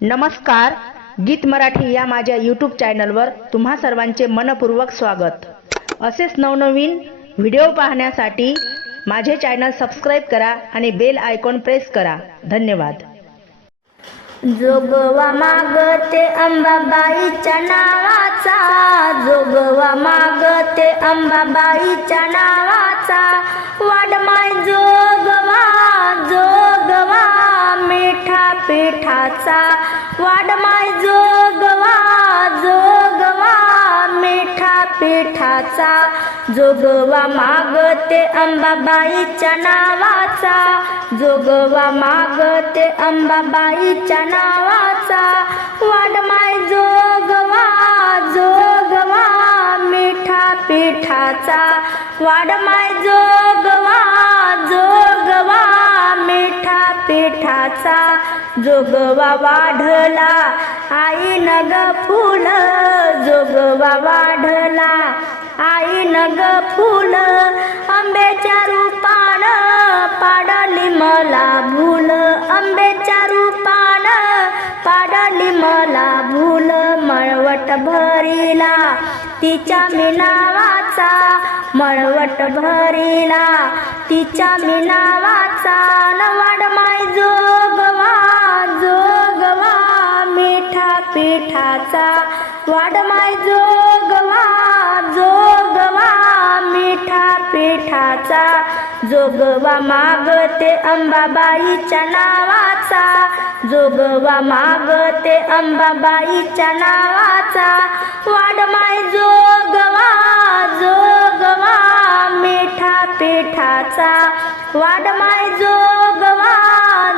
नमस्कार गीत मराठी या माझ्या यूट्यूब चॅनलवर तुम्हा सर्वांचे मनपूर्वक स्वागत. असेच नवनवीन व्हिडिओ पाहण्यासाठी माझे चॅनल सबस्क्राईब करा आणि बेल आयकॉन प्रेस करा. धन्यवाद. जोगवा मागते अंबाबाईच्या नावाचा. जोगवा मागते अंबाबाईच्या नावाचा. वाडमाय जो पिठाचा जोगवा मागते अंबाबाईच्या नावाचा. जोगवा मागते अंबाबाईच्या नावाचा. वाडमाय जोगवा जोगवा मिठा पिठाचा. वाडमाय जोगवा जोगवा मिठा पिठाचा. जोगवा वाढला आई नग फुल. जोगवा वाढ ग फुल आंब्याच्या रूपान पाडली मला भूल आंब्याच्या रूपान पाडली मला भूल मळवट भरिला तिच्या मी नावाचा मळवट भरिला तिच्या मी नावाचा नवाड माय जोगवा जोगवा मिठा पिठाचा वाडमाय माय जोगवा. जोगवा मागते अंबाबाईच्या नावाचा. जोगवा मागते अंबाबाईच्या नावाचा. वाडमाय जोगवा जोगवा मिठा पिठाचा. वाडमाय जोगवा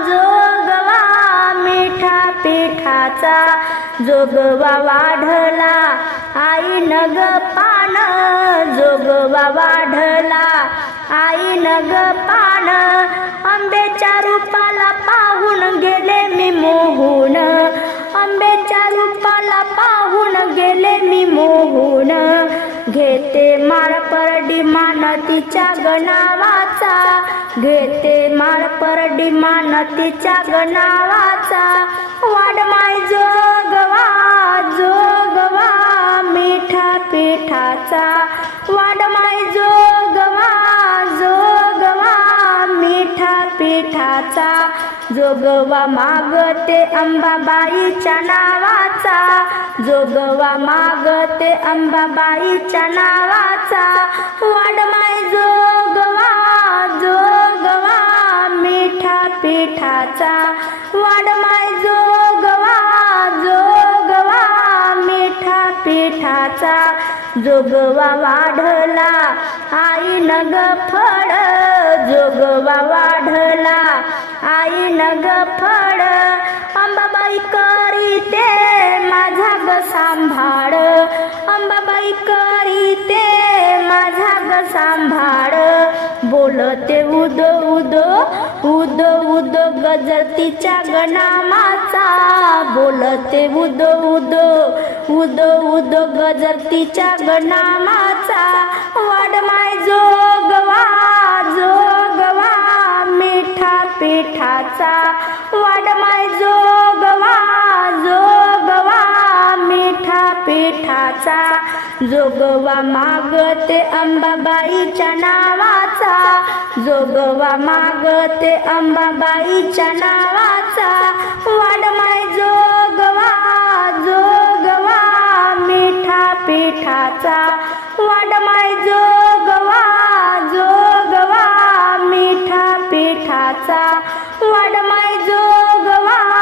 जोगवा मिठा पिठाचा. जोगवा वाढला आई नग पान. जोगवा वाढला आई नग पान आंब्याच्या रूपाला पाहून गेले मी मोहून. आंब्याच्या रूपाला पाहून गेले मी मोहून. घेते माळ परडी मान तिच्या गणावाचा. घेते माळ परडी मान तिच्या गणावाचा वाडमाय जोगवा जोगवा मिठा पिठाचा. वाडमाय जोगवा पिठाचा जोगवा मागते अंबाबाईच्या नावाचा. जोगवा मागते अंबाबाईच्या नावाचा. वाडमाय जोगवा जोगवा मिठा पिठाचा. वाडमाय जोगवा जोगवा मिठा पिठाचा. जोगवा वाढला आई नग फळ जोगवा वाढ नग फळ अंबाबाई करीते माझा ग सांभाळ. अंबाबाई करीते माझा ग सांभाळ. बोलते उद उद उद उद गजतीच्या गणामाचा. बोलते उद उद उद उद गजतीच्या गणामाचा. वाड माय जोगवा पिठाचा जोगवा मागते अंबाबाईच्या नावाचा. जोगवा मागते अंबाबाईच्या नावाचा. वाडमाय जोगवा जोगवा मिठा पिठाचा. वाडमाय जोगवा जोगवा मिठा पिठाचा. वाडमाय माय जोगवा